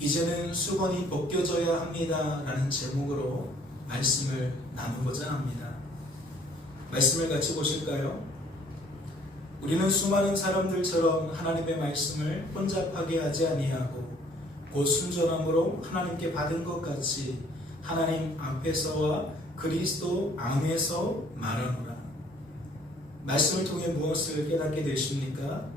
이제는 수건이 벗겨져야 합니다 라는 제목으로 말씀을 나누고자 합니다. 말씀을 같이 보실까요? 우리는 수많은 사람들처럼 하나님의 말씀을 혼잡하게 하지 아니하고 곧 순전함으로 하나님께 받은 것 같이 하나님 앞에서와 그리스도 안에서 말하노라. 말씀을 통해 무엇을 깨닫게 되십니까?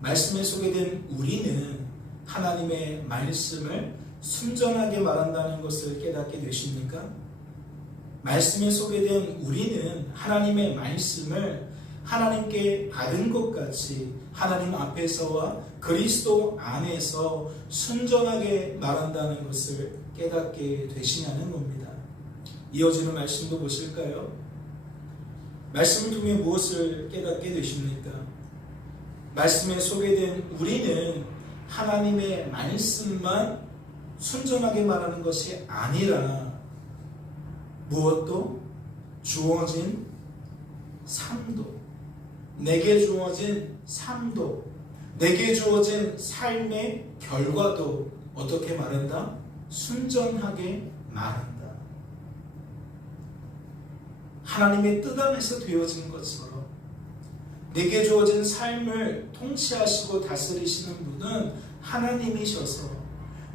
말씀에 소개된 우리는 하나님의 말씀을 순전하게 말한다는 것을 깨닫게 되십니까? 말씀에 소개된 우리는 하나님의 말씀을 하나님께 받은 것 같이 하나님 앞에서와 그리스도 안에서 순전하게 말한다는 것을 깨닫게 되시냐는 겁니다. 이어지는 말씀도 보실까요? 말씀을 통해 무엇을 깨닫게 되십니까? 말씀에 소개된 우리는 하나님의 말씀만 순전하게 말하는 것이 아니라 무엇도 주어진 삶도, 내게 주어진 삶도, 내게 주어진 삶의 결과도 어떻게 말한다? 순전하게 말한다. 하나님의 뜻 안에서 되어진 것처럼 내게 주어진 삶을 통치하시고 다스리시는 분은 하나님이셔서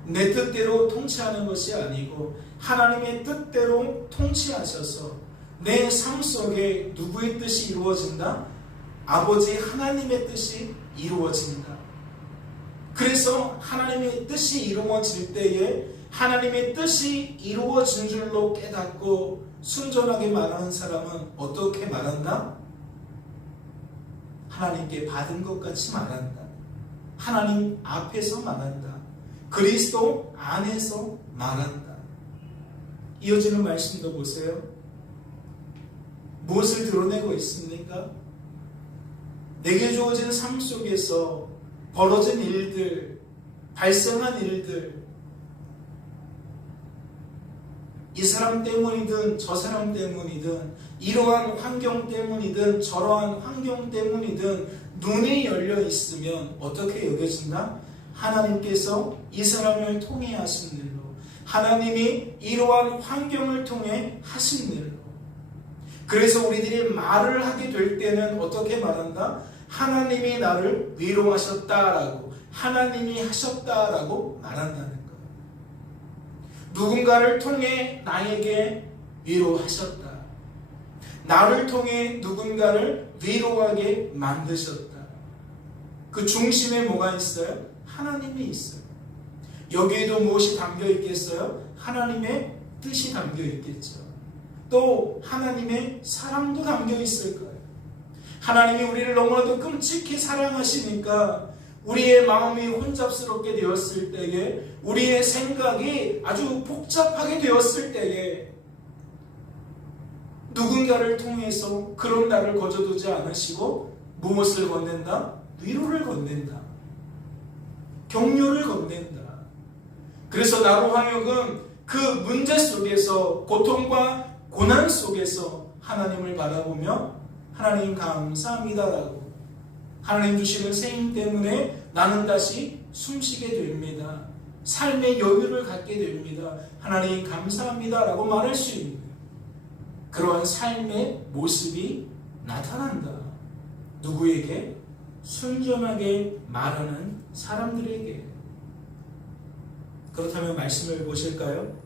내 뜻대로 통치하는 것이 아니고 하나님의 뜻대로 통치하셔서 내 삶 속에 누구의 뜻이 이루어진다? 아버지 하나님의 뜻이 이루어진다. 그래서 하나님의 뜻이 이루어질 때에 하나님의 뜻이 이루어진 줄로 깨닫고 순전하게 말하는 사람은 어떻게 말한다? 하나님께 받은 것 같이 말한다. 하나님 앞에서 말한다. 그리스도 안에서 말한다. 이어지는 말씀도 보세요. 무엇을 드러내고 있습니까? 내게 주어진 삶 속에서 벌어진 일들, 발생한 일들, 이 사람 때문이든 저 사람 때문이든 이러한 환경 때문이든 저러한 환경 때문이든 눈이 열려 있으면 어떻게 여겨진다? 하나님께서 이 사람을 통해 하신 일로, 하나님이 이러한 환경을 통해 하신 일로. 그래서 우리들이 말을 하게 될 때는 어떻게 말한다? 하나님이 나를 위로하셨다라고, 하나님이 하셨다라고 말한다는 거예요. 누군가를 통해 나에게 위로하셨다. 나를 통해 누군가를 위로하게 만드셨다. 그 중심에 뭐가 있어요? 하나님이 있어요. 여기에도 무엇이 담겨 있겠어요? 하나님의 뜻이 담겨 있겠죠. 또 하나님의 사랑도 담겨 있을 거예요. 하나님이 우리를 너무나도 끔찍히 사랑하시니까 우리의 마음이 혼잡스럽게 되었을 때에, 우리의 생각이 아주 복잡하게 되었을 때에 누군가를 통해서 그런 나를 거저두지 않으시고 무엇을 건넨다? 위로를 건넨다. 격려를 건넨다. 그래서 나로 하여금 그 문제 속에서, 고통과 고난 속에서 하나님을 바라보며 하나님 감사합니다라고, 하나님 주시는 생명 때문에 나는 다시 숨쉬게 됩니다. 삶의 여유를 갖게 됩니다. 하나님 감사합니다라고 말할 수 있는 그러한 삶의 모습이 나타난다. 누구에게? 순전하게 말하는 사람들에게. 그렇다면 말씀을 보실까요?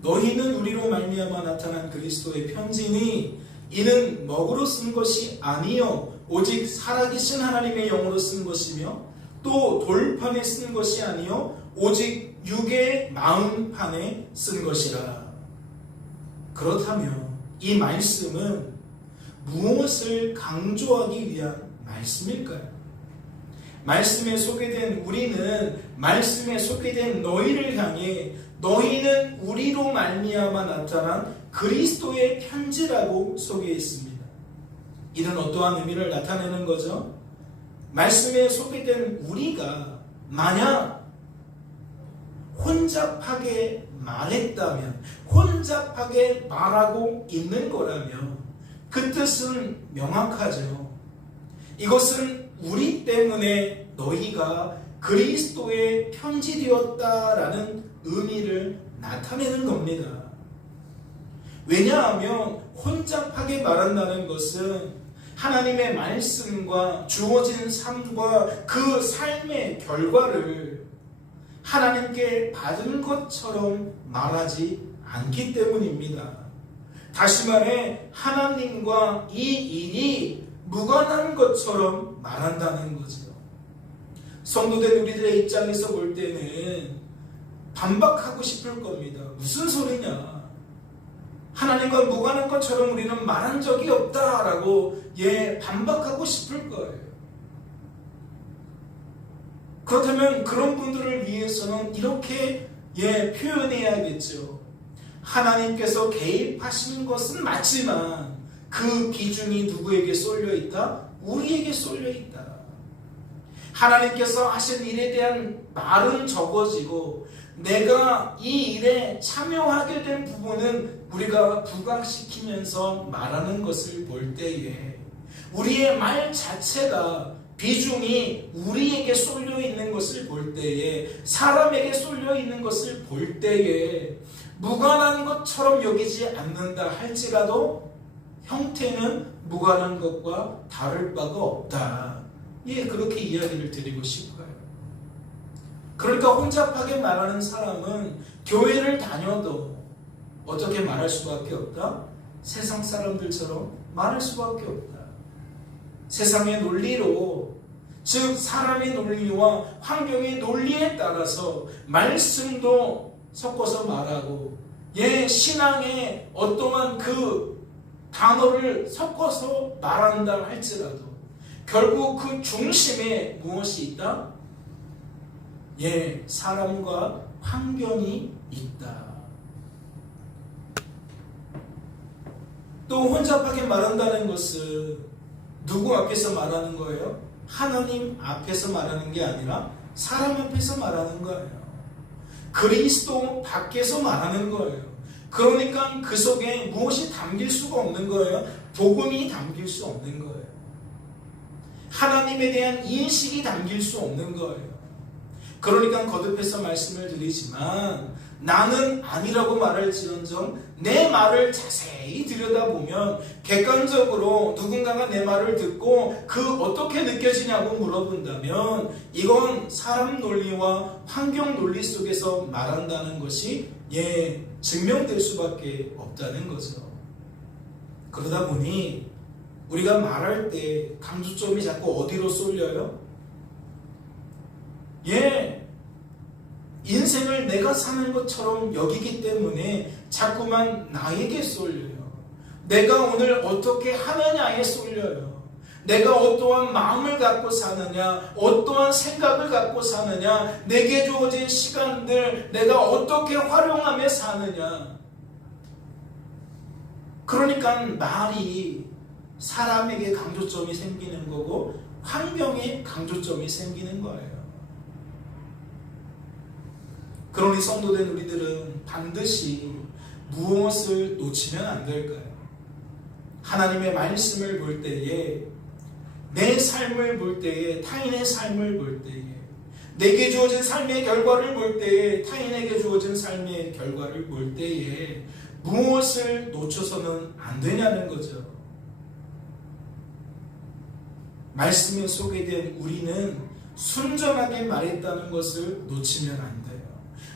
너희는 우리로 말미암아 나타난 그리스도의 편지니 이는 먹으로 쓴 것이 아니요 오직 살아계신 하나님의 영으로 쓴 것이며 또 돌판에 쓴 것이 아니요 오직 육의 마음판에 쓴 것이라. 그렇다면 이 말씀은 무엇을 강조하기 위한 말씀일까요? 말씀에 소개된 우리는, 말씀에 소개된 너희를 향해 너희는 우리로 말미암아 나타난 그리스도의 편지라고 소개했습니다. 이는 어떠한 의미를 나타내는 거죠? 말씀에 소개된 우리가 만약 혼잡하게 말했다면, 혼잡하게 말하고 있는 거라면 그 뜻은 명확하죠. 이것은 우리 때문에 너희가 그리스도의 편지되었다라는 의미를 나타내는 겁니다. 왜냐하면 혼잡하게 말한다는 것은 하나님의 말씀과 주어진 삶과 그 삶의 결과를 하나님께 받은 것처럼 말하지 않기 때문입니다. 다시 말해 하나님과 이 일이 무관한 것처럼 말한다는 거죠. 성도된 우리들의 입장에서 볼 때는 반박하고 싶을 겁니다. 무슨 소리냐? 하나님과 무관한 것처럼 우리는 말한 적이 없다라고 반박하고 싶을 거예요. 그렇다면 그런 분들을 위해서는 이렇게 표현해야겠죠. 하나님께서 개입하시는 것은 맞지만 그 비중이 누구에게 쏠려 있다? 우리에게 쏠려 있다. 하나님께서 하신 일에 대한 말은 적어지고 내가 이 일에 참여하게 된 부분은 우리가 부각시키면서 말하는 것을 볼 때에 우리의 말 자체가 비중이 우리에게 쏠려 있는 것을 볼 때에 사람에게 쏠려 있는 것을 볼 때에 무관한 것처럼 여기지 않는다 할지라도 형태는 무관한 것과 다를 바가 없다. 그렇게 이야기를 드리고 싶어요. 그러니까 혼잡하게 말하는 사람은 교회를 다녀도 어떻게 말할 수밖에 없다? 세상 사람들처럼 말할 수밖에 없다. 세상의 논리로, 즉 사람의 논리와 환경의 논리에 따라서 말씀도 섞어서 말하고 신앙의 어떠한 그 단어를 섞어서 말한다 할지라도 결국 그 중심에 무엇이 있다? 사람과 환경이 있다. 또 혼잡하게 말한다는 것은 누구 앞에서 말하는 거예요? 하나님 앞에서 말하는 게 아니라 사람 앞에서 말하는 거예요. 그리스도 밖에서 말하는 거예요. 그러니까 그 속에 무엇이 담길 수가 없는 거예요? 복음이 담길 수 없는 거예요. 하나님에 대한 인식이 담길 수 없는 거예요. 그러니까 거듭해서 말씀을 드리지만 나는 아니라고 말할지언정 내 말을 자세히 들여다보면 객관적으로 누군가가 내 말을 듣고 그 어떻게 느껴지냐고 물어본다면 이건 사람 논리와 환경 논리 속에서 말한다는 것이 증명될 수밖에 없다는 거죠. 그러다 보니 우리가 말할 때 강조점이 자꾸 어디로 쏠려요? 인생을 내가 사는 것처럼 여기기 때문에 자꾸만 나에게 쏠려요. 내가 오늘 어떻게 하느냐에 쏠려요. 내가 어떠한 마음을 갖고 사느냐, 어떠한 생각을 갖고 사느냐, 내게 주어진 시간들 내가 어떻게 활용하며 사느냐. 그러니까 말이 사람에게 강조점이 생기는 거고 환경에 강조점이 생기는 거예요. 그러니 성도된 우리들은 반드시 무엇을 놓치면 안 될까요? 하나님의 말씀을 볼 때에, 내 삶을 볼 때에, 타인의 삶을 볼 때에, 내게 주어진 삶의 결과를 볼 때에, 타인에게 주어진 삶의 결과를 볼 때에 무엇을 놓쳐서는 안 되냐는 거죠. 말씀에 소개된 우리는 순전하게 말했다는 것을 놓치면 안 돼요.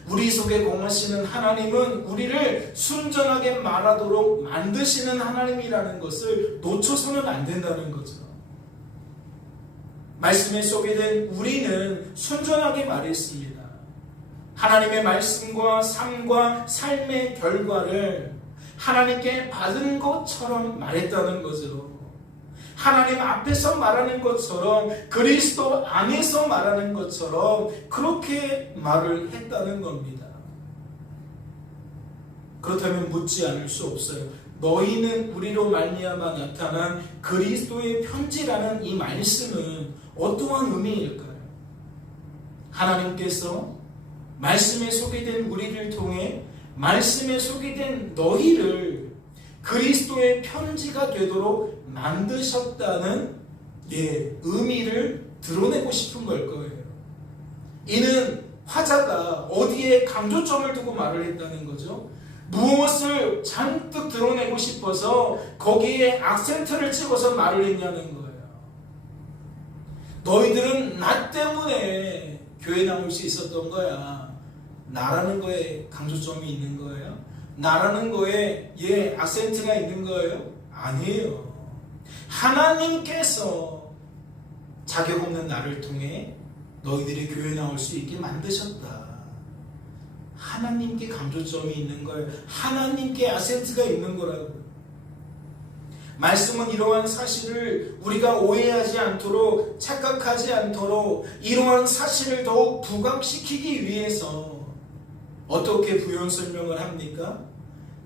우리 속에 공하시는 하나님은 우리를 순전하게 말하도록 만드시는 하나님이라는 것을 놓쳐서는 안 된다는 거죠. 말씀에 소개된 우리는 순전하게 말했습니다. 하나님의 말씀과 삶과 삶의 결과를 하나님께 받은 것처럼 말했다는 거죠. 하나님 앞에서 말하는 것처럼, 그리스도 안에서 말하는 것처럼 그렇게 말을 했다는 겁니다. 그렇다면 묻지 않을 수 없어요. 너희는 우리로 말미암아 나타난 그리스도의 편지라는 이 말씀은 어떠한 의미일까요? 하나님께서 말씀에 소개된 우리를 통해 말씀에 소개된 너희를 그리스도의 편지가 되도록 만드셨다는 의미를 드러내고 싶은 걸 거예요. 이는 화자가 어디에 강조점을 두고 말을 했다는 거죠? 무엇을 잔뜩 드러내고 싶어서 거기에 악센트를 찍어서 말을 했냐는 거예요. 너희들은 나 때문에 교회 나올 수 있었던 거야. 나라는 거에 강조점이 있는 거예요? 나라는 거에 악센트가 있는 거예요? 아니에요. 하나님께서 자격 없는 나를 통해 너희들이 교회 나올 수 있게 만드셨다. 하나님께 강조점이 있는 거예요. 하나님께 아센트가 있는 거라고요. 말씀은 이러한 사실을 우리가 오해하지 않도록, 착각하지 않도록 이러한 사실을 더욱 부각시키기 위해서 어떻게 부연 설명을 합니까?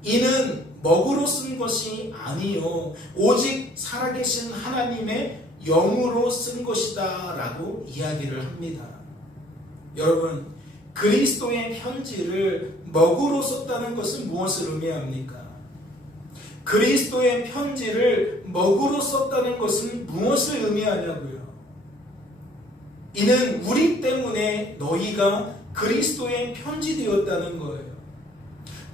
이는 먹으로 쓴 것이 아니요 오직 살아계신 하나님의 영으로 쓴 것이다 라고 이야기를 합니다. 여러분, 그리스도의 편지를 먹으로 썼다는 것은 무엇을 의미합니까? 그리스도의 편지를 먹으로 썼다는 것은 무엇을 의미하냐고요? 이는 우리 때문에 너희가 그리스도의 편지 되었다는 거예요.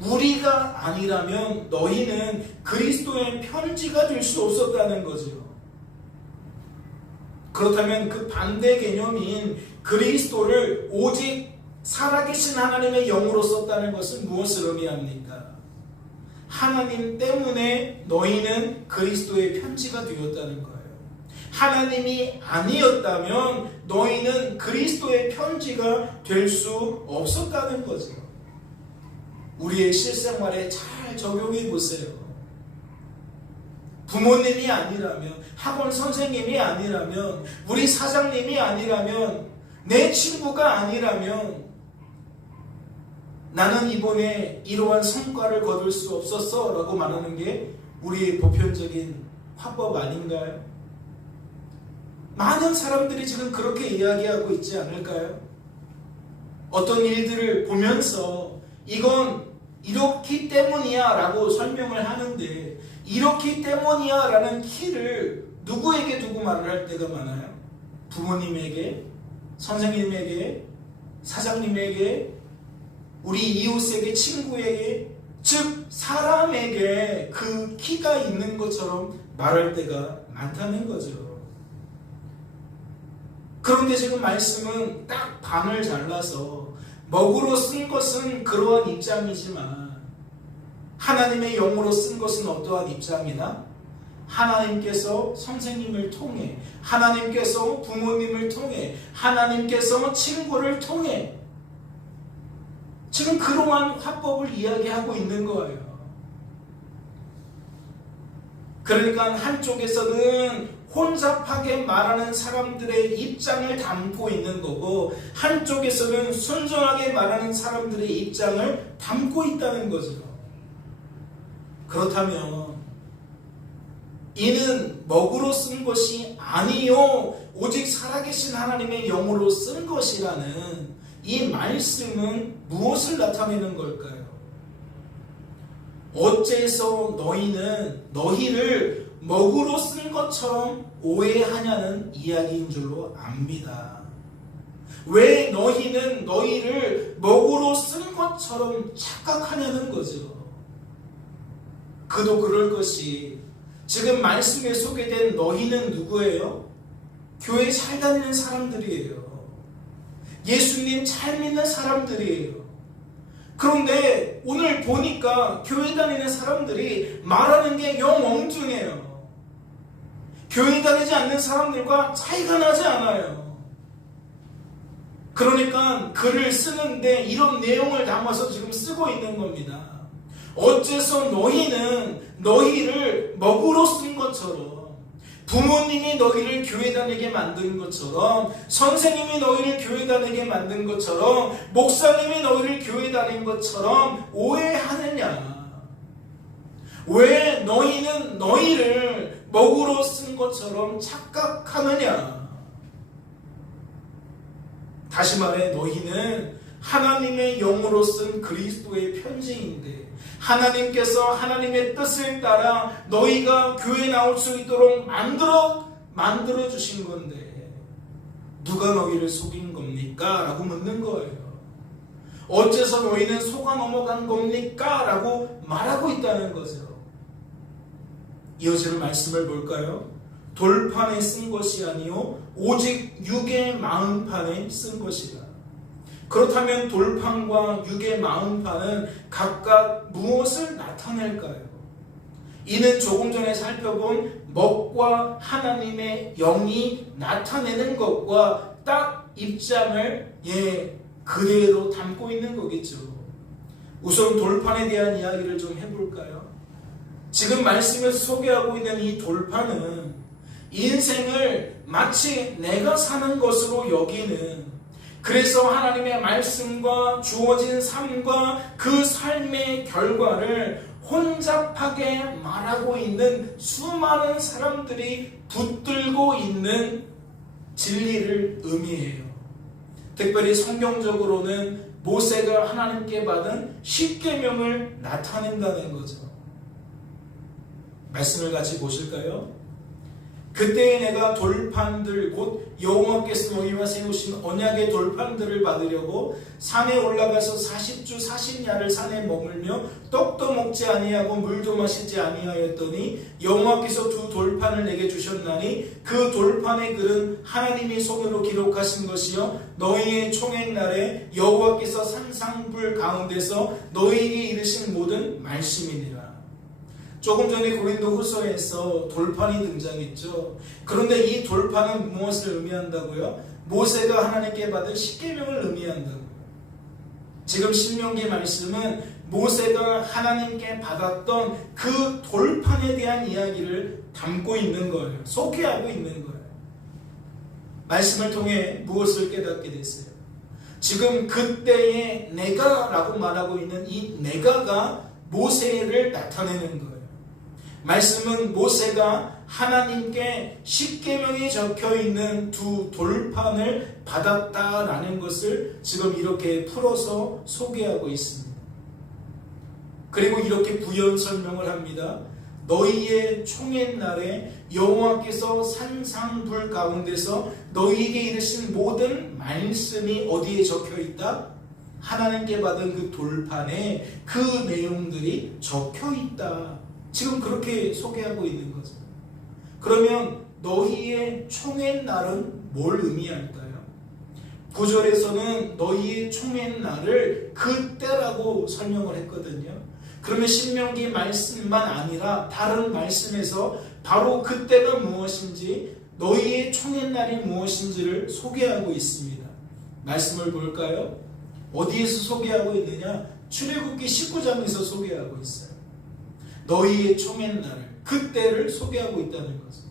우리가 아니라면 너희는 그리스도의 편지가 될 수 없었다는 거죠. 그렇다면 그 반대 개념인 그리스도를 오직 살아계신 하나님의 영으로 썼다는 것은 무엇을 의미합니까? 하나님 때문에 너희는 그리스도의 편지가 되었다는 거예요. 하나님이 아니었다면 너희는 그리스도의 편지가 될 수 없었다는 거죠. 우리의 실생활에 잘 적용해 보세요. 부모님이 아니라면, 학원 선생님이 아니라면, 우리 사장님이 아니라면, 내 친구가 아니라면 나는 이번에 이러한 성과를 거둘 수 없었어 라고 말하는 게 우리의 보편적인 화법 아닌가요? 많은 사람들이 지금 그렇게 이야기하고 있지 않을까요? 어떤 일들을 보면서 이건 이렇기 때문이야 라고 설명을 하는데, 이렇기 때문이야 라는 키를 누구에게 두고 말을 할 때가 많아요? 부모님에게, 선생님에게, 사장님에게, 우리 이웃에게, 친구에게, 즉 사람에게 그 키가 있는 것처럼 말할 때가 많다는 거죠. 그런데 지금 말씀은 딱 반을 잘라서 먹으로 쓴 것은 그러한 입장이지만 하나님의 영으로 쓴 것은 어떠한 입장이다? 하나님께서 선생님을 통해, 하나님께서 부모님을 통해, 하나님께서 친구를 통해 지금 그러한 화법을 이야기하고 있는 거예요. 그러니까 한쪽에서는 혼잡하게 말하는 사람들의 입장을 담고 있는 거고, 한쪽에서는 순전하게 말하는 사람들의 입장을 담고 있다는 거죠. 그렇다면 이는 먹으로 쓴 것이 아니요 오직 살아계신 하나님의 영으로 쓴 것이라는 이 말씀은 무엇을 나타내는 걸까요? 어째서 너희는 너희를 먹으로 쓴 것처럼 오해하냐는 이야기인 줄로 압니다. 왜 너희는 너희를 먹으로 쓴 것처럼 착각하냐는 거죠. 그도 그럴 것이, 지금 말씀에 소개된 너희는 누구예요? 교회 잘 다니는 사람들이에요. 예수님 잘 믿는 사람들이에요. 그런데 오늘 보니까 교회 다니는 사람들이 말하는 게 영 엉뚱해요. 교회 다니지 않는 사람들과 차이가 나지 않아요. 그러니까 글을 쓰는데 이런 내용을 담아서 지금 쓰고 있는 겁니다. 어째서 너희는 너희를 먹으로 쓴 것처럼, 부모님이 너희를 교회 다니게 만든 것처럼, 선생님이 너희를 교회 다니게 만든 것처럼, 목사님이 너희를 교회 다닌 것처럼 오해하느냐? 왜 너희는 너희를 먹으로 쓴 것처럼 착각하느냐? 다시 말해, 너희는 하나님의 영으로 쓴 그리스도의 편지인데, 하나님께서 하나님의 뜻을 따라 너희가 교회 나올 수 있도록 만들어 주신 건데, 누가 너희를 속인 겁니까? 라고 묻는 거예요. 어째서 너희는 속아 넘어간 겁니까? 라고 말하고 있다는 거죠. 이어지는 말씀을 볼까요? 돌판에 쓴 것이 아니요 오직 육의 마음판에 쓴 것이라. 그렇다면 돌판과 육의 마음판은 각각 무엇을 나타낼까요? 이는 조금 전에 살펴본 먹과 하나님의 영이 나타내는 것과 딱 입장을 그대로 담고 있는 거겠죠. 우선 돌판에 대한 이야기를 좀 해볼까요? 지금 말씀에서 소개하고 있는 이 돌판은 인생을 마치 내가 사는 것으로 여기는, 그래서 하나님의 말씀과 주어진 삶과 그 삶의 결과를 혼잡하게 말하고 있는 수많은 사람들이 붙들고 있는 진리를 의미해요. 특별히 성경적으로는 모세가 하나님께 받은 십계명을 나타낸다는 거죠. 말씀을 같이 보실까요? 그때에 내가 돌판들 곧 여호와께서 너희와 세우신 언약의 돌판들을 받으려고 산에 올라가서 40주 40야를 산에 머물며 떡도 먹지 아니하고 물도 마시지 아니하였더니 여호와께서 두 돌판을 내게 주셨나니 그 돌판의 글은 하나님이 손으로 기록하신 것이요 너희의 총행날에 여호와께서 산상불 가운데서 너희에게 이르신 모든 말씀이니라. 조금 전에 고린도후서에서 돌판이 등장했죠. 그런데 이 돌판은 무엇을 의미한다고요? 모세가 하나님께 받은 십계명을 의미한다고요. 지금 신명기 말씀은 모세가 하나님께 받았던 그 돌판에 대한 이야기를 담고 있는 거예요. 소개하고 있는 거예요. 말씀을 통해 무엇을 깨닫게 됐어요? 지금 그때의 내가라고 말하고 있는 이 내가가 모세를 나타내는 거예요. 말씀은 모세가 하나님께 십계명이 적혀있는 두 돌판을 받았다라는 것을 지금 이렇게 풀어서 소개하고 있습니다. 그리고 이렇게 부연 설명을 합니다. 너희의 총회날에 여호와께서 산상불 가운데서 너희에게 이르신 모든 말씀이 어디에 적혀있다? 하나님께 받은 그 돌판에 그 내용들이 적혀있다. 지금 그렇게 소개하고 있는 거죠. 그러면 너희의 총회날은 뭘 의미할까요? 9절에서는 너희의 총회날을 그때라고 설명을 했거든요. 그러면 신명기 말씀만 아니라 다른 말씀에서 바로 그때가 무엇인지, 너희의 총회날이 무엇인지를 소개하고 있습니다. 말씀을 볼까요? 어디에서 소개하고 있느냐? 출애굽기 19장에서 소개하고 있어요. 너희의 총회날을, 그때를 소개하고 있다는 거죠.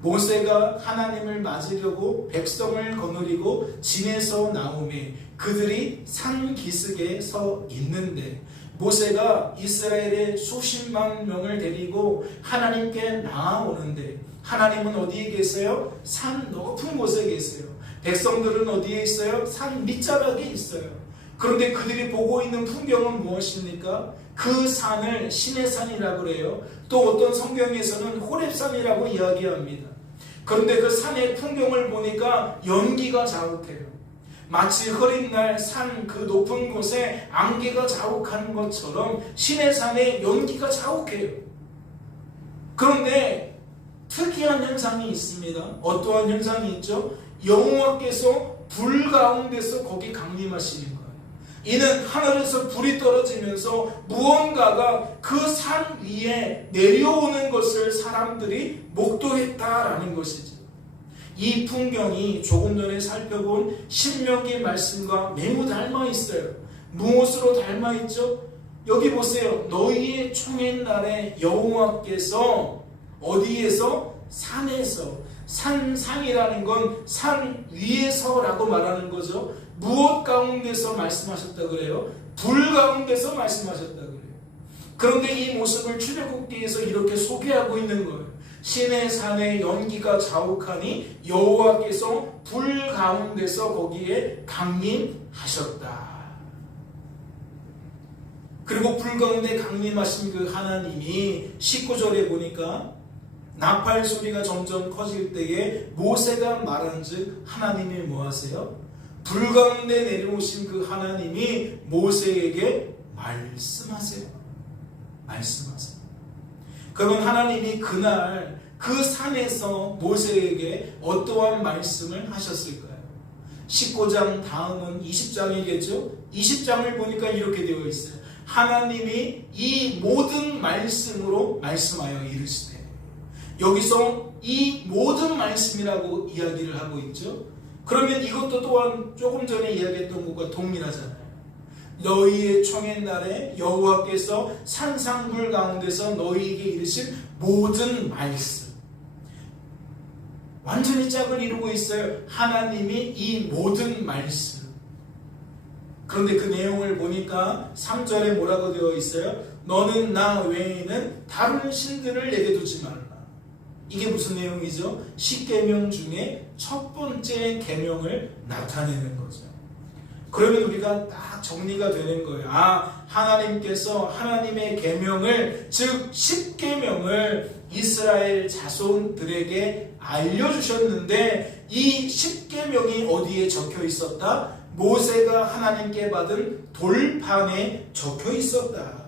모세가 하나님을 맞으려고 백성을 거느리고 진에서 나오매 그들이 산 기슭에 서 있는데 모세가 이스라엘의 수십만 명을 데리고 하나님께 나아오는데 하나님은 어디에 계세요? 산 높은 곳에 계세요. 백성들은 어디에 있어요? 산 밑자락에 있어요. 그런데 그들이 보고 있는 풍경은 무엇입니까? 그 산을 신의 산이라고 그래요. 또 어떤 성경에서는 호렙산이라고 이야기합니다. 그런데 그 산의 풍경을 보니까 연기가 자욱해요. 마치 흐린 날 산 그 높은 곳에 안개가 자욱한 것처럼 신의 산에 연기가 자욱해요. 그런데 특이한 현상이 있습니다. 어떠한 현상이 있죠? 여호와께서 불 가운데서 거기 강림하시는 거예요. 이는 하늘에서 불이 떨어지면서 무언가가 그 산 위에 내려오는 것을 사람들이 목도했다라는 것이죠. 이 풍경이 조금 전에 살펴본 신명기 말씀과 매우 닮아 있어요. 무엇으로 닮아 있죠? 여기 보세요. 너희의 총회날에 여호와께서 어디에서? 산에서. 산상이라는 건 산 위에서라고 말하는 거죠. 무엇 가운데서 말씀하셨다 그래요? 불 가운데서 말씀하셨다 그래요. 그런데 이 모습을 출애굽기에서 이렇게 소개하고 있는 거예요. 신의 산에 연기가 자욱하니 여호와께서 불 가운데서 거기에 강림하셨다. 그리고 불 가운데 강림하신 그 하나님이 19절에 보니까 나팔 소리가 점점 커질 때에 모세가 말한즉 하나님이 뭐 하세요? 불 가운데 내려오신 그 하나님이 모세에게 말씀하세요. 말씀하세요. 그러면 하나님이 그날 그 산에서 모세에게 어떠한 말씀을 하셨을까요? 19장 다음은 20장이겠죠? 20장을 보니까 이렇게 되어 있어요. 하나님이 이 모든 말씀으로 말씀하여 이르시되, 여기서 이 모든 말씀이라고 이야기를 하고 있죠. 그러면 이것도 또한 조금 전에 이야기했던 것과 동일하잖아요. 너희의 청의 날에 여호와께서 산상불 가운데서 너희에게 이르신 모든 말씀, 완전히 짝을 이루고 있어요. 하나님이 이 모든 말씀. 그런데 그 내용을 보니까 3절에 뭐라고 되어 있어요? 너는 나 외에는 다른 신들을 내게 두지 말라. 이게 무슨 내용이죠? 십계명 중에 첫 번째 계명을 나타내는 거죠. 그러면 우리가 딱 정리가 되는 거예요. 아, 하나님께서 하나님의 계명을, 즉 십계명을 이스라엘 자손들에게 알려주셨는데, 이 십계명이 어디에 적혀 있었다? 모세가 하나님께 받은 돌판에 적혀 있었다.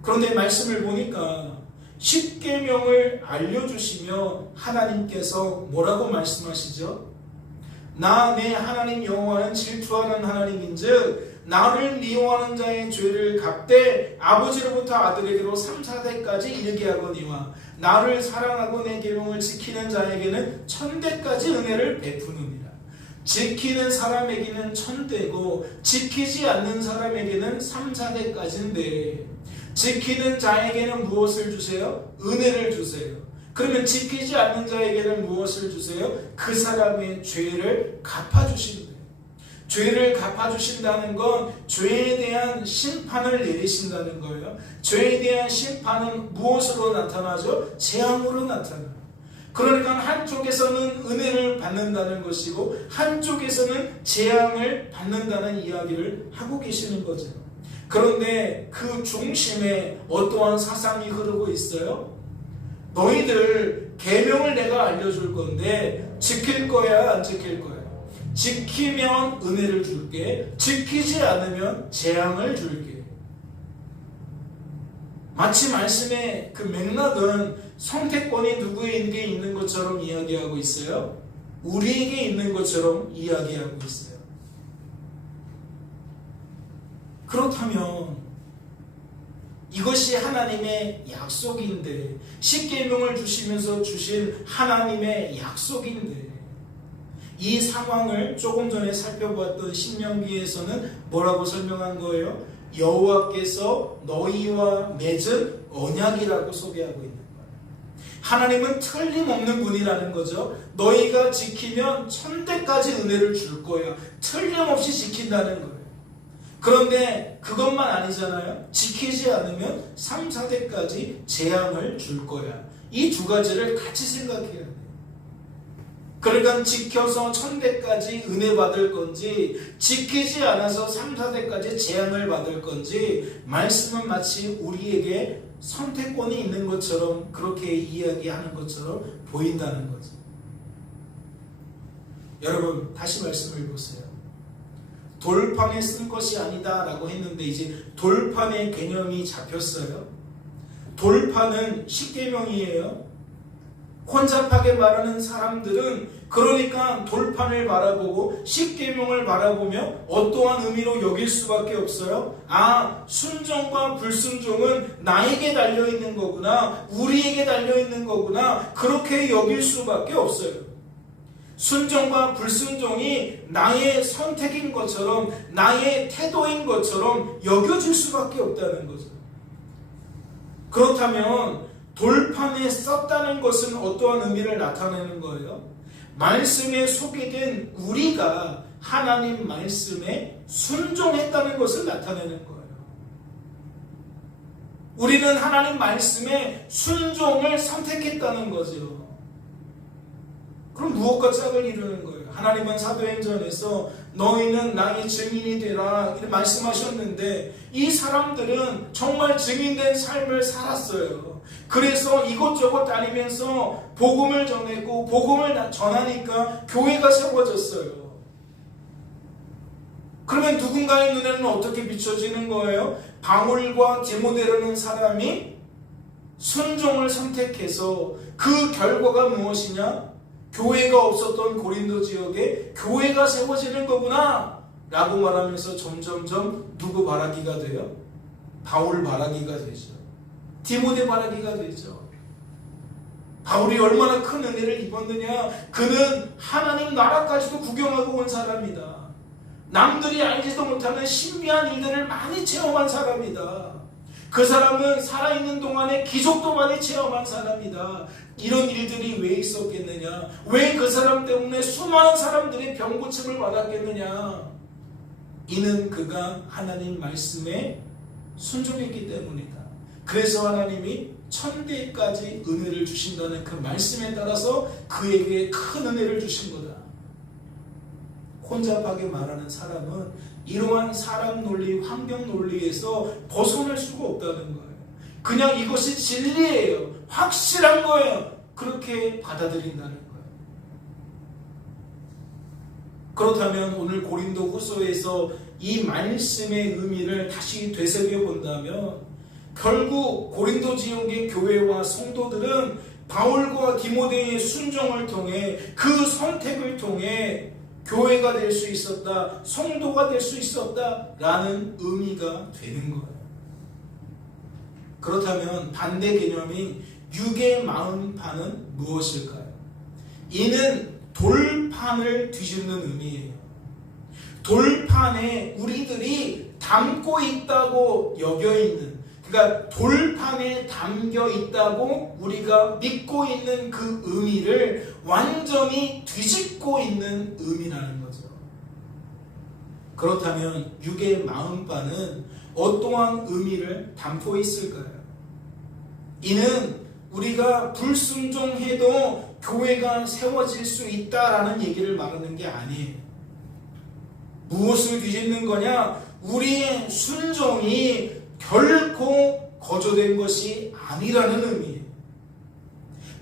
그런데 말씀을 보니까 십계명을 알려주시며 하나님께서 뭐라고 말씀하시죠? 나 내 하나님 여호와는 질투하는 하나님인즉 나를 미워하는 자의 죄를 갚되 아버지로부터 아들에게로 3, 4대까지 이르게 하거니와 나를 사랑하고 내 계명을 지키는 자에게는 1000대까지 은혜를 베푸느니라. 지키는 사람에게는 1000대고 지키지 않는 사람에게는 3, 4대까지인데, 지키는 자에게는 무엇을 주세요? 은혜를 주세요. 그러면 지키지 않는 자에게는 무엇을 주세요? 그 사람의 죄를 갚아주신대요. 죄를 갚아주신다는 건 죄에 대한 심판을 내리신다는 거예요. 죄에 대한 심판은 무엇으로 나타나죠? 재앙으로 나타나요. 그러니까 한쪽에서는 은혜를 받는다는 것이고 한쪽에서는 재앙을 받는다는 이야기를 하고 계시는 거죠. 그런데 그 중심에 어떠한 사상이 흐르고 있어요? 너희들 계명을 내가 알려줄 건데 지킬 거야, 안 지킬 거야? 지키면 은혜를 줄게, 지키지 않으면 재앙을 줄게. 마치 말씀의 그 맥락은 선택권이 누구에게 있는 것처럼 이야기하고 있어요. 우리에게 있는 것처럼 이야기하고 있어요. 그렇다면 이것이 하나님의 약속인데, 십계명을 주시면서 주신 하나님의 약속인데, 이 상황을 조금 전에 살펴보았던 신명기에서는 뭐라고 설명한 거예요? 여호와께서 너희와 맺은 언약이라고 소개하고 있는 거예요. 하나님은 틀림없는 분이라는 거죠. 너희가 지키면 1000대까지 은혜를 줄 거야. 틀림없이 지킨다는 거예요. 그런데 그것만 아니잖아요. 지키지 않으면 3, 4대까지 재앙을 줄 거야. 이 두 가지를 같이 생각해야 돼요. 그러니까 지켜서 1000대까지 은혜 받을 건지, 지키지 않아서 3, 4대까지 재앙을 받을 건지, 말씀은 마치 우리에게 선택권이 있는 것처럼, 그렇게 이야기하는 것처럼 보인다는 거죠. 여러분, 다시 말씀을 보세요. 돌판에 쓴 것이 아니다 라고 했는데 이제 돌판의 개념이 잡혔어요. 돌판은 십계명이에요. 혼잡하게 말하는 사람들은 그러니까 돌판을 바라보고 십계명을 바라보며 어떠한 의미로 여길 수밖에 없어요. 아, 순종과 불순종은 나에게 달려있는 거구나, 우리에게 달려있는 거구나, 그렇게 여길 수밖에 없어요. 순종과 불순종이 나의 선택인 것처럼, 나의 태도인 것처럼 여겨질 수밖에 없다는 거죠. 그렇다면 돌판에 썼다는 것은 어떠한 의미를 나타내는 거예요? 말씀에 소개된 우리가 하나님 말씀에 순종했다는 것을 나타내는 거예요. 우리는 하나님 말씀에 순종을 선택했다는 거죠. 그럼 무엇과 짝을 이루는 거예요? 하나님은 사도행전에서 너희는 나의 증인이 되라 이렇게 말씀하셨는데 이 사람들은 정말 증인된 삶을 살았어요. 그래서 이곳저곳 다니면서 복음을 전했고 복음을 전하니까 교회가 세워졌어요. 그러면 누군가의 눈에는 어떻게 비춰지는 거예요? 바울과 디모데라는 사람이 순종을 선택해서 그 결과가 무엇이냐? 교회가 없었던 고린도 지역에 교회가 세워지는 거구나 라고 말하면서 점점점 누구 바라기가 돼요? 바울 바라기가 되죠. 디모데 바라기가 되죠. 바울이 얼마나 큰 은혜를 입었느냐? 그는 하나님 나라까지도 구경하고 온 사람이다. 남들이 알지도 못하는 신비한 일들을 많이 체험한 사람이다. 그 사람은 살아있는 동안에 기적도 많이 체험한 사람이다. 이런 일들이 왜 있었겠느냐? 왜 그 사람 때문에 수많은 사람들이 병고침을 받았겠느냐? 이는 그가 하나님 말씀에 순종했기 때문이다. 그래서 하나님이 천대까지 은혜를 주신다는 그 말씀에 따라서 그에게 큰 은혜를 주신 거다. 혼잡하게 말하는 사람은 이러한 사람 논리, 환경 논리에서 벗어날 수가 없다는 거예요. 그냥 이것이 진리예요. 확실한 거예요. 그렇게 받아들인다는 거예요. 그렇다면 오늘 고린도 후서에서 이 말씀의 의미를 다시 되새겨 본다면 결국 고린도 지역의 교회와 성도들은 바울과 디모데의 순종을 통해 그 선택을 통해 교회가 될 수 있었다, 성도가 될 수 있었다 라는 의미가 되는 거예요. 그렇다면 반대 개념인 육의 마음판은 무엇일까요? 이는 돌판을 뒤집는 의미예요. 돌판에 우리들이 담고 있다고 여겨있는, 그러니까 돌판에 담겨 있다고 우리가 믿고 있는 그 의미를 완전히 뒤집고 있는 의미라는 거죠. 그렇다면 육의 마음판은 어떠한 의미를 담고 있을까요? 이는 우리가 불순종해도 교회가 세워질 수 있다라는 얘기를 말하는 게 아니에요. 무엇을 뒤집는 거냐? 우리의 순종이 결코 거저된 것이 아니라는 의미예요.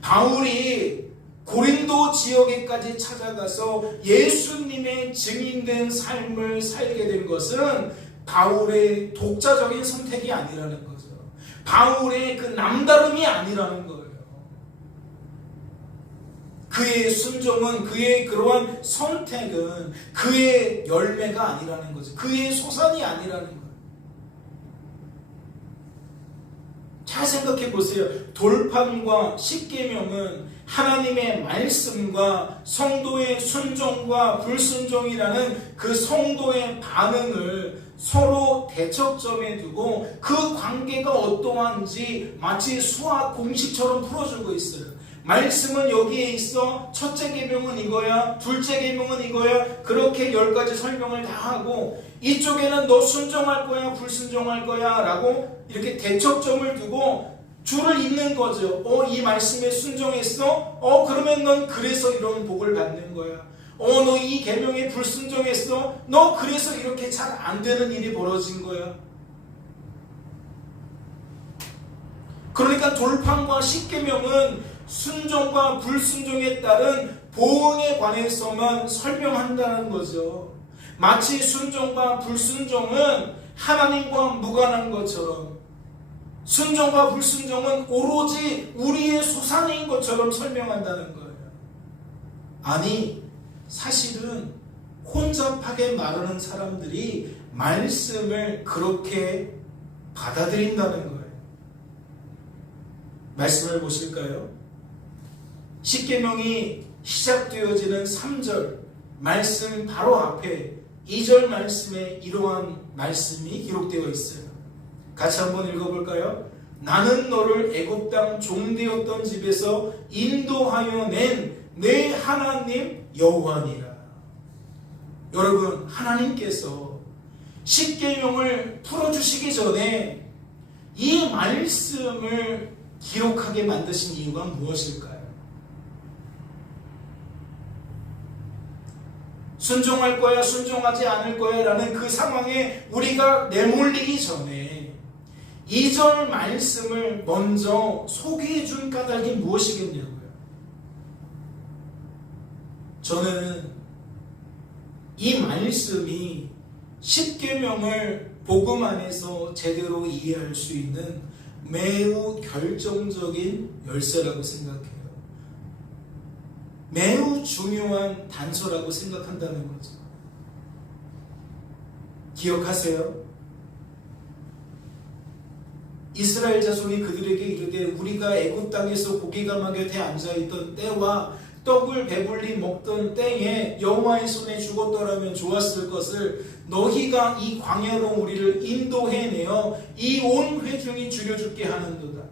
바울이 고린도 지역에까지 찾아가서 예수님의 증인된 삶을 살게 된 것은 바울의 독자적인 선택이 아니라는 거죠. 바울의 그 남다름이 아니라는 거예요. 그의 순종은, 그의 그러한 선택은 그의 열매가 아니라는 거죠. 그의 소산이 아니라는 거예요. 잘 생각해 보세요. 돌판과 십계명은 하나님의 말씀과 성도의 순종과 불순종이라는 그 성도의 반응을 서로 대척점에 두고 그 관계가 어떠한지 마치 수학 공식처럼 풀어주고 있어요. 말씀은 여기에 있어. 첫째 계명은 이거야, 둘째 계명은 이거야. 그렇게 10가지 설명을 다 하고 이쪽에는 너 순종할 거야, 불순종할 거야 라고 이렇게 대척점을 두고 줄을 잇는 거죠. 이 말씀에 순종했어? 그러면 넌 그래서 이런 복을 받는 거야. 너 이 계명에 불순종했어? 너 그래서 이렇게 잘 안 되는 일이 벌어진 거야. 그러니까 돌판과 십계명은 순종과 불순종에 따른 보응에 관해서만 설명한다는 거죠. 마치 순종과 불순종은 하나님과 무관한 것처럼, 순종과 불순종은 오로지 우리의 소산인 것처럼 설명한다는 거예요. 아니, 사실은 혼잡하게 말하는 사람들이 말씀을 그렇게 받아들인다는 거예요. 말씀을 보실까요? 십계명이 시작되어지는 3절 말씀 바로 앞에 2절 말씀에 이러한 말씀이 기록되어 있어요. 같이 한번 읽어볼까요? 나는 너를 애굽 땅 종되었던 집에서 인도하여 낸 내 하나님 여호와니라. 여러분, 하나님께서 십계명을 풀어주시기 전에 이 말씀을 기록하게 만드신 이유가 무엇일까요? 순종할 거야, 순종하지 않을 거야 라는 그 상황에 우리가 내몰리기 전에 2절 말씀을 먼저 소개해 준 까닭이 무엇이겠냐고요. 저는 이 말씀이 십계명을 복음 안에서 제대로 이해할 수 있는 매우 결정적인 열쇠라고 생각해요. 매우 중요한 단서라고 생각한다는 거죠. 기억하세요? 이스라엘 자손이 그들에게 이르되 우리가 애굽 땅에서 고기가 곁에 앉아있던 때와 떡을 배불리 먹던 때에 여호와의 손에 죽었더라면 좋았을 것을 너희가 이 광야로 우리를 인도해내어 이 온 회중이 죽여죽게 하는도다.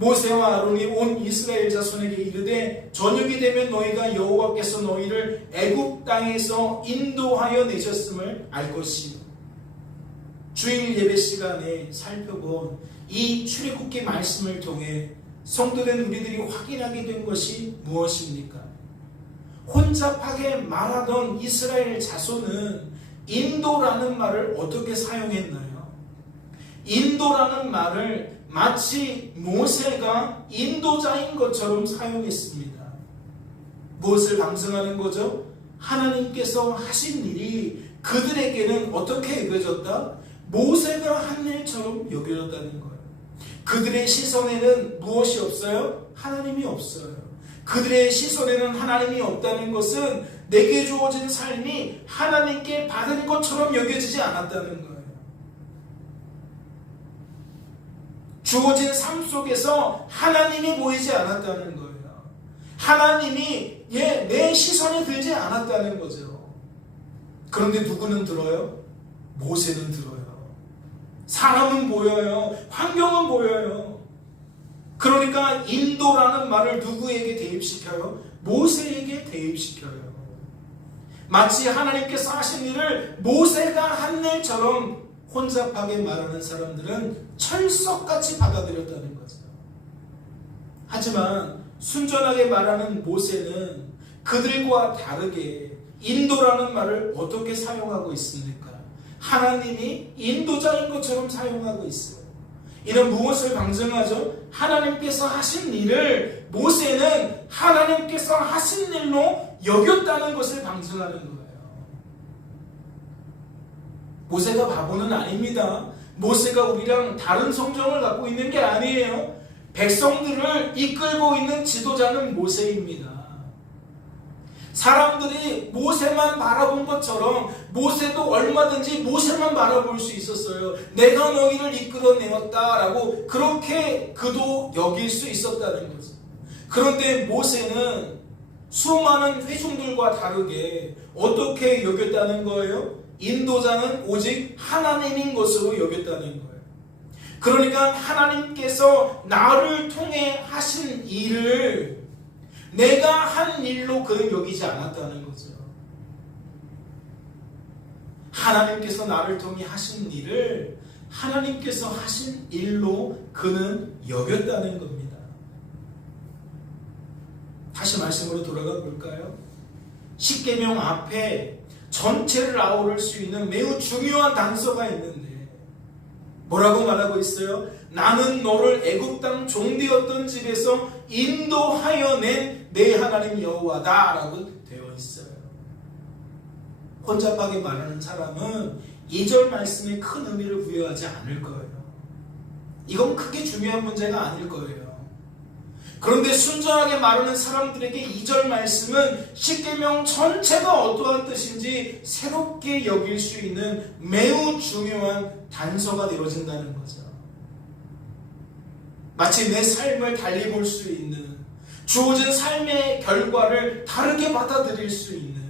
모세와 아론이 온 이스라엘 자손에게 이르되 저녁이 되면 너희가 여호와께서 너희를 애굽 땅에서 인도하여 내셨음을 알 것이요. 주일 예배 시간에 살펴본 이 출애굽기 말씀을 통해 성도된 우리들이 확인하게 된 것이 무엇입니까? 혼잡하게 말하던 이스라엘 자손은 인도라는 말을 어떻게 사용했나요? 인도라는 말을 마치 모세가 인도자인 것처럼 사용했습니다. 무엇을 방증하는 거죠? 하나님께서 하신 일이 그들에게는 어떻게 여겨졌다? 모세가 한 일처럼 여겨졌다는 거예요. 그들의 시선에는 무엇이 없어요? 하나님이 없어요. 그들의 시선에는 하나님이 없다는 것은 내게 주어진 삶이 하나님께 받은 것처럼 여겨지지 않았다는 거예요. 주어진 삶 속에서 하나님이 보이지 않았다는 거예요. 하나님이 내 시선에 들지 않았다는 거죠. 그런데 누구는 들어요? 모세는 들어요. 사람은 보여요. 환경은 보여요. 그러니까 인도라는 말을 누구에게 대입시켜요? 모세에게 대입시켜요. 마치 하나님께서 하신 일을 모세가 한 일처럼 혼잡하게 말하는 사람들은 철석같이 받아들였다는 거죠. 하지만 순전하게 말하는 모세는 그들과 다르게 인도라는 말을 어떻게 사용하고 있습니까? 하나님이 인도자인 것처럼 사용하고 있어요. 이는 무엇을 방증하죠? 하나님께서 하신 일을 모세는 하나님께서 하신 일로 여겼다는 것을 방증하는 거예요. 모세가 바보는 아닙니다. 모세가 우리랑 다른 성정을 갖고 있는 게 아니에요. 백성들을 이끌고 있는 지도자는 모세입니다. 사람들이 모세만 바라본 것처럼 모세도 얼마든지 모세만 바라볼 수 있었어요. 내가 너희를 이끌어내었다라고 그렇게 그도 여길 수 있었다는 거죠. 그런데 모세는 수많은 회중들과 다르게 어떻게 여겼다는 거예요? 인도자는 오직 하나님인 것으로 여겼다는 거예요. 그러니까 하나님께서 나를 통해 하신 일을 내가 한 일로 그는 여기지 않았다는 거죠. 하나님께서 나를 통해 하신 일을 하나님께서 하신 일로 그는 여겼다는 겁니다. 다시 말씀으로 돌아가 볼까요? 십계명 앞에 전체를 아우를 수 있는 매우 중요한 단서가 있는데 뭐라고 말하고 있어요? 나는 너를 애굽 땅 종되었던 집에서 인도하여 낸 내 하나님 여호와다 라고 되어 있어요. 혼잡하게 말하는 사람은 2절 말씀에 큰 의미를 부여하지 않을 거예요. 이건 크게 중요한 문제가 아닐 거예요. 그런데 순전하게 말하는 사람들에게 2절 말씀은 십계명 전체가 어떠한 뜻인지 새롭게 여길 수 있는 매우 중요한 단서가 되어진다는 거죠. 마치 내 삶을 달리 볼 수 있는, 주어진 삶의 결과를 다르게 받아들일 수 있는,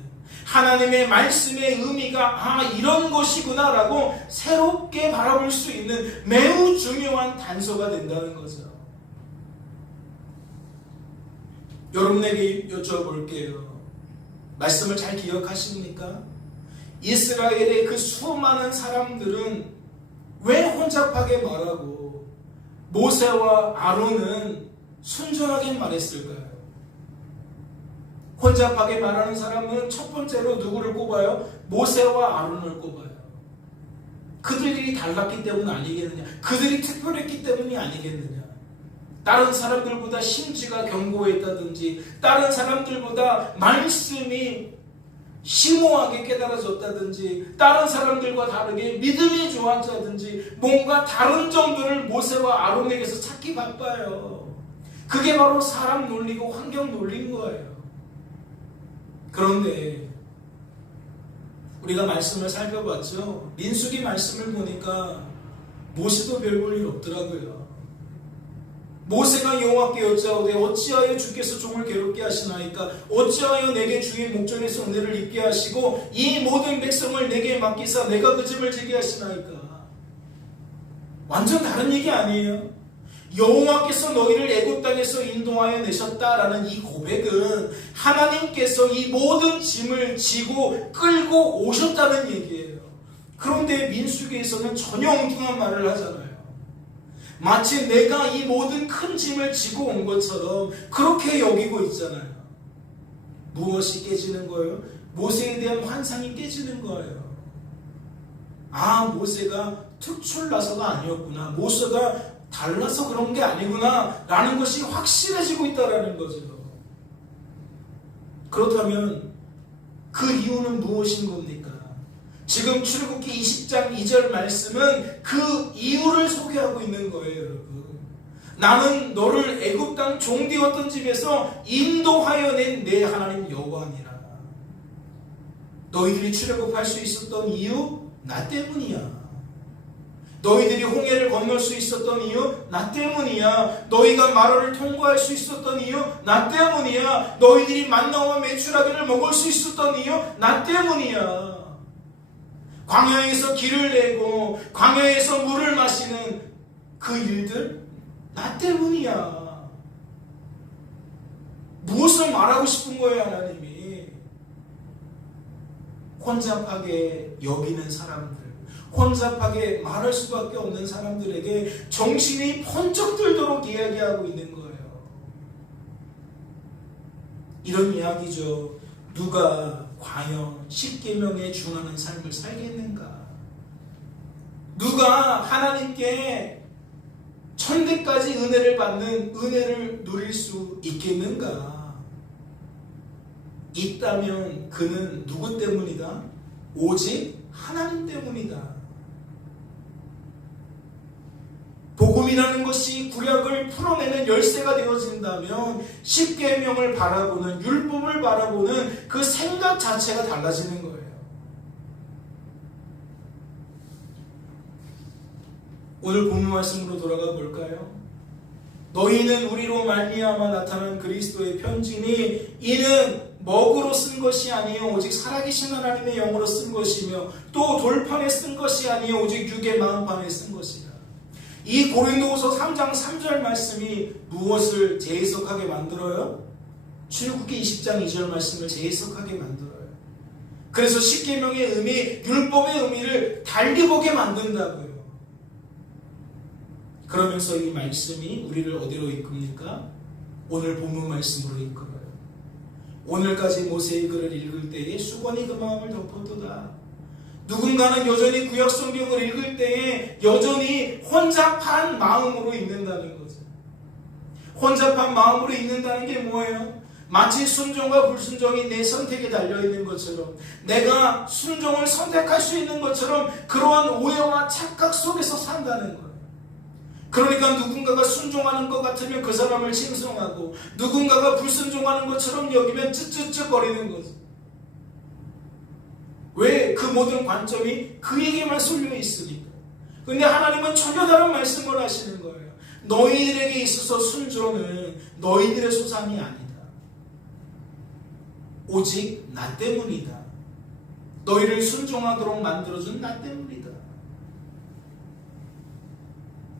하나님의 말씀의 의미가 이런 것이구나 라고 새롭게 바라볼 수 있는 매우 중요한 단서가 된다는 거죠. 여러분에게 여쭤볼게요. 말씀을 잘 기억하십니까? 이스라엘의 그 수많은 사람들은 왜 혼잡하게 말하고 모세와 아론은 순전하게 말했을까요? 혼잡하게 말하는 사람은 첫 번째로 누구를 꼽아요? 모세와 아론을 꼽아요. 그들이 달랐기 때문 아니겠느냐? 그들이 특별했기 때문이 아니겠느냐? 다른 사람들보다 심지가 견고했다든지, 다른 사람들보다 말씀이 심오하게 깨달아졌다든지, 다른 사람들과 다르게 믿음이 좋았다든지, 뭔가 다른 점들을 모세와 아론에게서 찾기 바빠요. 그게 바로 사람 논리고 환경 논리인 거예요. 그런데 우리가 말씀을 살펴봤죠. 민수기 말씀을 보니까 모세도 별 볼 일 없더라고요. 모세가 여호와께 여짜오되 어찌하여 주께서 종을 괴롭게 하시나이까? 어찌하여 내게 주의 목전에서 은혜를 입게 하시고 이 모든 백성을 내게 맡기사 내가 그 집을 지게 하시나이까? 완전 다른 얘기 아니에요? 여호와께서 너희를 애굽 땅에서 인도하여 내셨다라는 이 고백은 하나님께서 이 모든 짐을 지고 끌고 오셨다는 얘기예요. 그런데 민수기에서는 전혀 엉뚱한 말을 하잖아요. 마치 내가 이 모든 큰 짐을 지고 온 것처럼 그렇게 여기고 있잖아요. 무엇이 깨지는 거예요? 모세에 대한 환상이 깨지는 거예요. 아, 모세가 특출나서가 아니었구나. 모세가 달라서 그런 게 아니구나 라는 것이 확실해지고 있다는 거죠. 그렇다면 그 이유는 무엇인 겁니까? 지금 출애굽기 20장 2절 말씀은 그 이유를 소개하고 있는 거예요, 여러분. 나는 너를 애굽 땅 종되었던 집에서 인도하여 낸 내 하나님 여호와니라. 너희들이 출애굽할 수 있었던 이유? 나 때문이야. 너희들이 홍해를 건널 수 있었던 이유? 나 때문이야. 너희가 마라를 통과할 수 있었던 이유? 나 때문이야. 너희들이 만나와 메추라기를 먹을 수 있었던 이유? 나 때문이야. 광야에서 길을 내고 광야에서 물을 마시는 그 일들? 나 때문이야. 무엇을 말하고 싶은 거예요, 하나님이? 혼잡하게 여기는 사람들, 혼잡하게 말할 수밖에 없는 사람들에게 정신이 번쩍 들도록 이야기하고 있는 거예요. 이런 이야기죠. 누가 과연 십계명에 준하는 삶을 살겠는가? 누가 하나님께 천대까지 은혜를 받는 은혜를 누릴 수 있겠는가? 있다면 그는 누구 때문이다? 오직 하나님 때문이다. 복음이라는 것이 구약을 풀어내는 열쇠가 되어진다면 십계명을 바라보는, 율법을 바라보는 그 생각 자체가 달라지는 거예요. 오늘 본문 말씀으로 돌아가 볼까요? 너희는 우리로 말미암아 나타난 그리스도의 편지니 이는 먹으로 쓴 것이 아니요 오직 살아계신 하나님의 영으로 쓴 것이며 또 돌판에 쓴 것이 아니요 오직 육의 마음판에 쓴 것이라. 이 고린도후서 3장 3절 말씀이 무엇을 재해석하게 만들어요? 출애굽기 20장 2절 말씀을 재해석하게 만들어요. 그래서 십계명의 의미, 율법의 의미를 달리 보게 만든다고요. 그러면서 이 말씀이 우리를 어디로 이끕니까? 오늘 본문 말씀으로 이끌어요. 오늘까지 모세의 글을 읽을 때에 수건이 그 마음을 덮어도다. 누군가는 여전히 구약 성경을 읽을 때에 여전히 혼잡한 마음으로 읽는다는 거죠. 혼잡한 마음으로 읽는다는 게 뭐예요? 마치 순종과 불순종이 내 선택에 달려있는 것처럼, 내가 순종을 선택할 수 있는 것처럼 그러한 오해와 착각 속에서 산다는 거예요. 그러니까 누군가가 순종하는 것 같으면 그 사람을 칭송하고, 누군가가 불순종하는 것처럼 여기면 쯧쯧쯧거리는 거죠. 왜? 그 모든 관점이 그에게만 쏠려 있으니까. 근데 하나님은 전혀 다른 말씀을 하시는 거예요. 너희들에게 있어서 순종은 너희들의 소산이 아니다. 오직 나 때문이다. 너희를 순종하도록 만들어준 나 때문이다.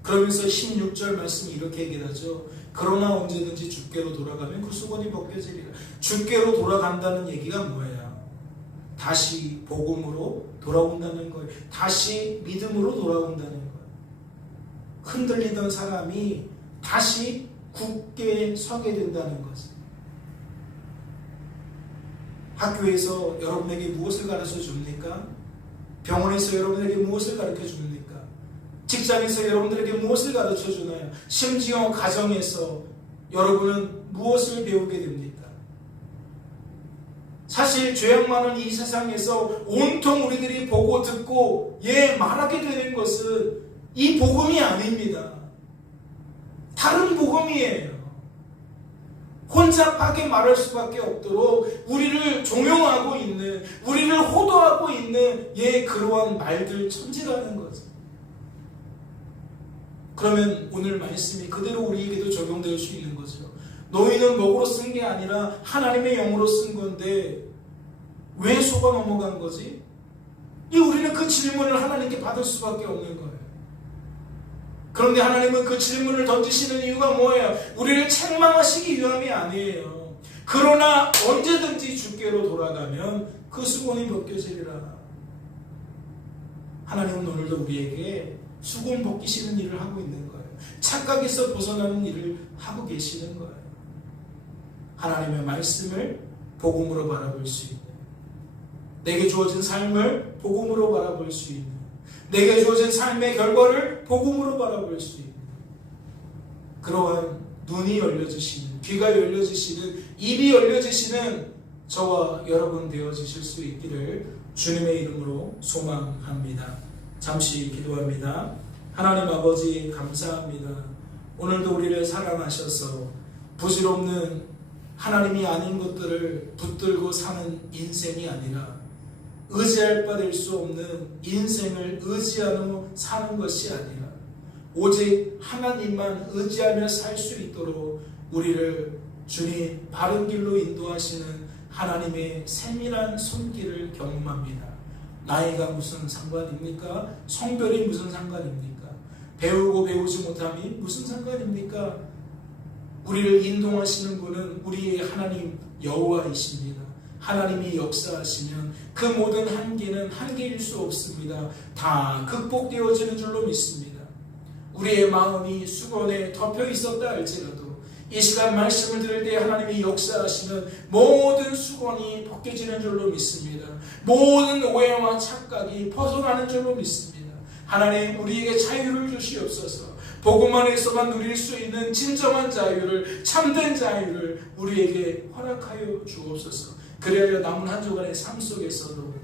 그러면서 16절 말씀이 이렇게 얘기하죠. 그러나 언제든지 주께로 돌아가면 그 수건이 벗겨지리라. 주께로 돌아간다는 얘기가 뭐예요? 다시 복음으로 돌아온다는 거예요. 다시 믿음으로 돌아온다는 거예요. 흔들리던 사람이 다시 굳게 서게 된다는 거죠. 학교에서 여러분에게 무엇을 가르쳐 줍니까? 병원에서 여러분에게 무엇을 가르쳐 줍니까? 직장에서 여러분들에게 무엇을 가르쳐 주나요? 심지어 가정에서 여러분은 무엇을 배우게 됩니까? 사실 죄악 많은 이 세상에서 온통 우리들이 보고 듣고 말하게 되는 것은 이 복음이 아닙니다. 다른 복음이에요. 혼잡하게 말할 수밖에 없도록 우리를 종용하고 있는, 우리를 호도하고 있는 그러한 말들 천지라는 거죠. 그러면 오늘 말씀이 그대로 우리에게도 적용될 수 있는 거죠. 너희는 먹으로 쓴 게 아니라 하나님의 영으로 쓴 건데 왜 속아 넘어간 거지? 우리는 그 질문을 하나님께 받을 수밖에 없는 거예요. 그런데 하나님은 그 질문을 던지시는 이유가 뭐예요? 우리를 책망하시기 위함이 아니에요. 그러나 언제든지 주께로 돌아가면 그 수건이 벗겨지리라. 하나님은 오늘도 우리에게 수건 벗기시는 일을 하고 있는 거예요. 착각에서 벗어나는 일을 하고 계시는 거예요. 하나님의 말씀을 복음으로 바라볼 수 있는, 내게 주어진 삶을 복음으로 바라볼 수 있는, 내게 주어진 삶의 결과를 복음으로 바라볼 수 있는 그러한 눈이 열려지시는, 귀가 열려지시는, 입이 열려지시는 저와 여러분 되어지실 수 있기를 주님의 이름으로 소망합니다. 잠시 기도합니다. 하나님 아버지 감사합니다. 오늘도 우리를 사랑하셔서 부질없는 하나님이 아닌 것들을 붙들고 사는 인생이 아니라 의지할 바 될 수 없는 인생을 의지하며 사는 것이 아니라 오직 하나님만 의지하며 살 수 있도록 우리를 주님 바른 길로 인도하시는 하나님의 세밀한 손길을 경험합니다. 나이가 무슨 상관입니까? 성별이 무슨 상관입니까? 배우고 배우지 못함이 무슨 상관입니까? 우리를 인도하시는 분은 우리의 하나님 여호와이십니다. 하나님이 역사하시면 그 모든 한계는 한계일 수 없습니다. 다 극복되어지는 줄로 믿습니다. 우리의 마음이 수건에 덮여 있었다 할지라도 이 시간 말씀을 들을 때 하나님이 역사하시면 모든 수건이 벗겨지는 줄로 믿습니다. 모든 오해와 착각이 벗어나는 줄로 믿습니다. 하나님 우리에게 자유를 주시옵소서. 복음 안에서만 누릴 수 있는 진정한 자유를, 참된 자유를 우리에게 허락하여 주옵소서. 그래야 남은 한 주간의 삶 속에서도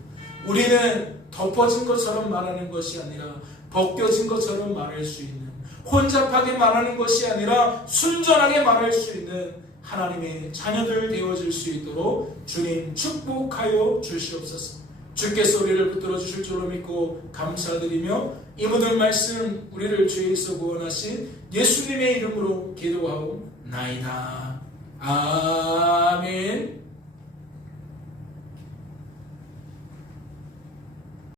우리는 덮어진 것처럼 말하는 것이 아니라 벗겨진 것처럼 말할 수 있는, 혼잡하게 말하는 것이 아니라 순전하게 말할 수 있는 하나님의 자녀들 되어질 수 있도록 주님 축복하여 주시옵소서. 주께서 우리를 붙들어 주실 줄로 믿고 감사드리며 이 모든 말씀 우리를 죄에서 구원하신 예수님의 이름으로 기도하옵나이다. 아멘.